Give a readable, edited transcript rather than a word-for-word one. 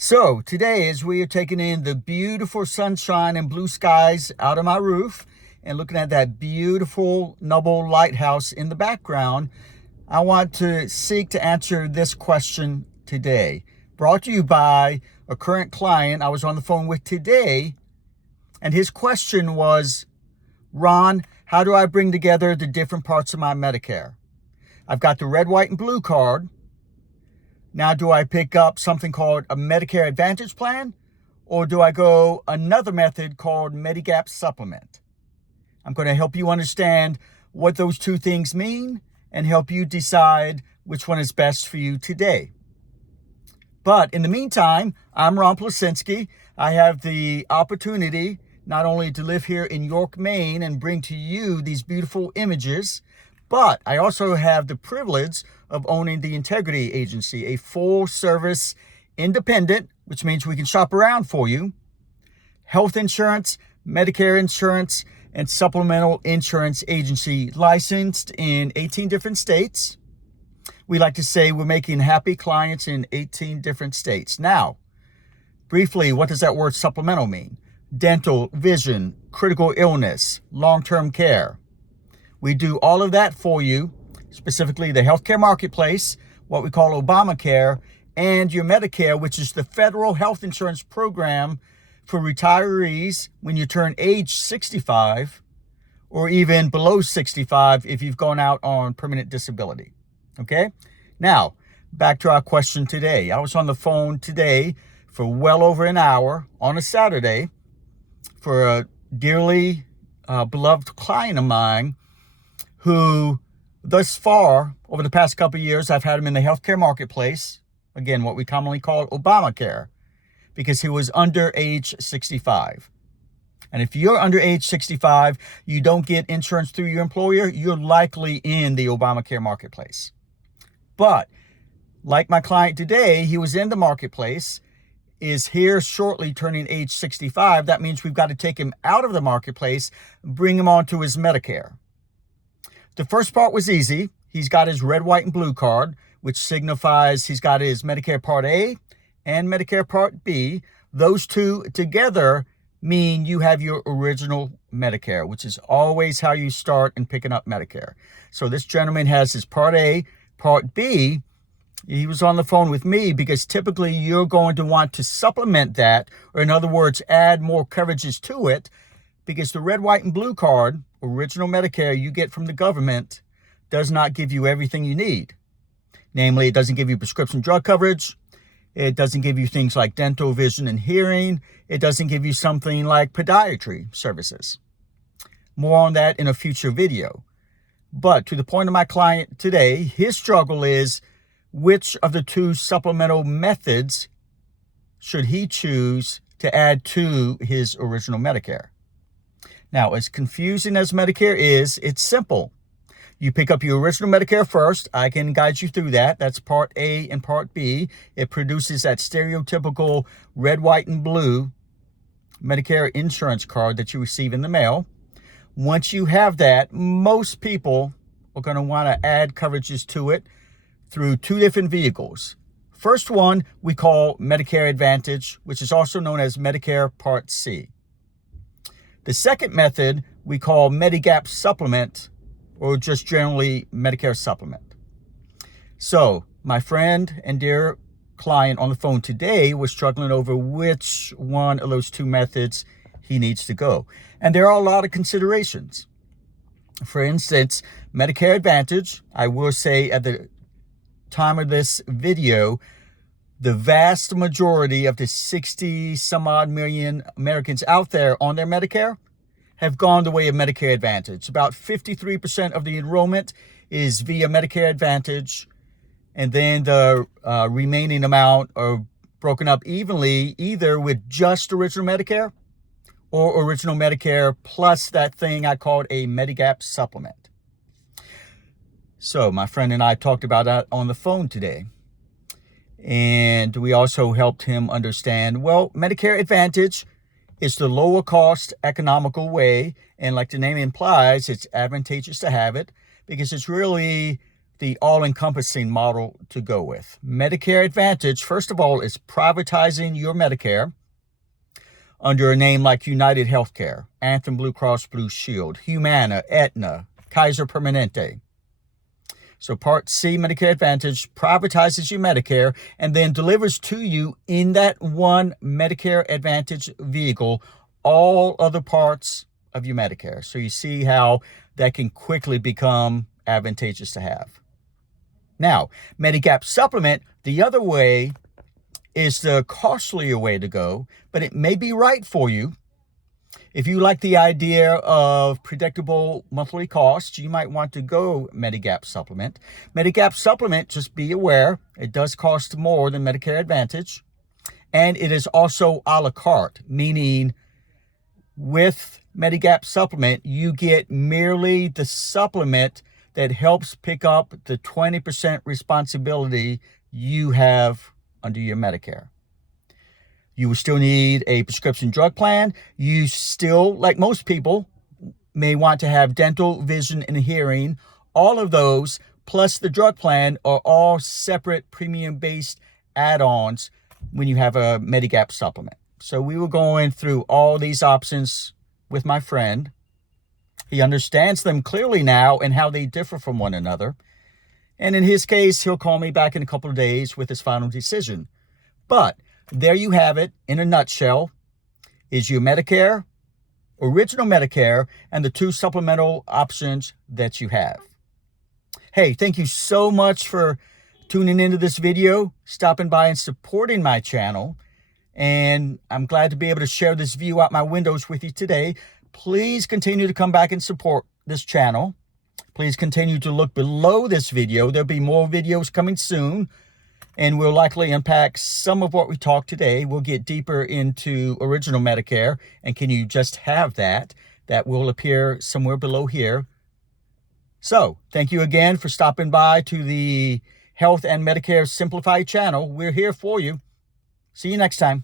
So today, as we are taking in the beautiful sunshine and blue skies out of my roof and looking at that beautiful noble lighthouse in the background, I want to seek to answer this question today. Brought to you by a current client I was on the phone with today, and his question was, Ron, how do I bring together the different parts of my Medicare? I've got the red, white, and blue card. Now, do I pick up something called a Medicare Advantage plan, or do I go another method called Medigap Supplement? I'm going to help you understand what those two things mean and help you decide which one is best for you today. But in the meantime, I'm Ron Plasinski. I have the opportunity not only to live here in York, Maine, and bring to you these beautiful images, but I also have the privilege of owning the Integrity Agency, a full-service independent, which means we can shop around for you, health insurance, Medicare insurance, and supplemental insurance agency licensed in 18 different states. We like to say we're making happy clients in 18 different states. Now, briefly, what does that word supplemental mean? Dental, vision, critical illness, long-term care. We do all of that for you, specifically the healthcare marketplace, what we call Obamacare, and your Medicare, which is the federal health insurance program for retirees when you turn age 65 or even below 65 if you've gone out on permanent disability. Okay? Now, back to our question today. I was on the phone today for well over an hour on a Saturday for a dearly beloved client of mine who thus far, over the past couple of years, I've had him in the healthcare marketplace, again, what we commonly call Obamacare, because he was under age 65. And if you're under age 65, you don't get insurance through your employer, you're likely in the Obamacare marketplace. But like my client today, he was in the marketplace, is here shortly turning age 65. That means we've got to take him out of the marketplace, bring him onto his Medicare. The first part was easy. He's got his red, white, and blue card, which signifies he's got his Medicare Part A and Medicare Part B. Those two together mean you have your original Medicare, which is always how you start in picking up Medicare. So this gentleman has his Part A, Part B. He was on the phone with me because typically you're going to want to supplement that, or in other words, add more coverages to it, because the red, white, and blue card, original Medicare you get from the government, does not give you everything you need. Namely, it doesn't give you prescription drug coverage. It doesn't give you things like dental, vision, and hearing. It doesn't give you something like podiatry services. More on that in a future video. But to the point of my client today, his struggle is which of the two supplemental methods should he choose to add to his original Medicare. Now, as confusing as Medicare is, it's simple. You pick up your original Medicare first. I can guide you through that. That's Part A and Part B. It produces that stereotypical red, white, and blue Medicare insurance card that you receive in the mail. Once you have that, most people are going to want to add coverages to it through two different vehicles. First one we call Medicare Advantage, which is also known as Medicare Part C. The second method we call Medigap Supplement, or just generally Medicare Supplement. So my friend and dear client on the phone today was struggling over which one of those two methods he needs to go. And there are a lot of considerations. For instance, Medicare Advantage, I will say at the time of this video, the vast majority of the 60 some odd million Americans out there on their Medicare have gone the way of Medicare Advantage. About 53% of the enrollment is via Medicare Advantage, and then the remaining amount are broken up evenly either with just original Medicare or original Medicare plus that thing I called a Medigap Supplement. So my friend and I talked about that on the phone today. And we also helped him understand, well, Medicare Advantage is the lower cost, economical way. And like the name implies, it's advantageous to have it because it's really the all-encompassing model to go with. Medicare Advantage, first of all, is privatizing your Medicare under a name like United Healthcare, Anthem Blue Cross Blue Shield, Humana, Aetna, Kaiser Permanente. So Part C, Medicare Advantage, privatizes your Medicare and then delivers to you in that one Medicare Advantage vehicle all other parts of your Medicare. So you see how that can quickly become advantageous to have. Now, Medigap Supplement, the other way, is the costlier way to go, but it may be right for you. If you like the idea of predictable monthly costs, you might want to go Medigap Supplement. Medigap Supplement, just be aware, it does cost more than Medicare Advantage. And it is also a la carte, meaning with Medigap Supplement, you get merely the supplement that helps pick up the 20% responsibility you have under your Medicare. You will still need a prescription drug plan. You still, like most people, may want to have dental, vision, and hearing. All of those, plus the drug plan, are all separate premium-based add-ons when you have a Medigap Supplement. So we were going through all these options with my friend. He understands them clearly now and how they differ from one another. And in his case, he'll call me back in a couple of days with his final decision. But there you have it in a nutshell, is your Medicare, original Medicare, and the two supplemental options that you have. Hey, thank you so much for tuning into this video, stopping by and supporting my channel. And I'm glad to be able to share this view out my windows with you today. Please continue to come back and support this channel. Please continue to look below this video. There'll be more videos coming soon, and we'll likely unpack some of what we talked today. We'll get deeper into original Medicare, and can you just have that? That will appear somewhere below here. So, thank you again for stopping by to the Health and Medicare Simplified channel. We're here for you. See you next time.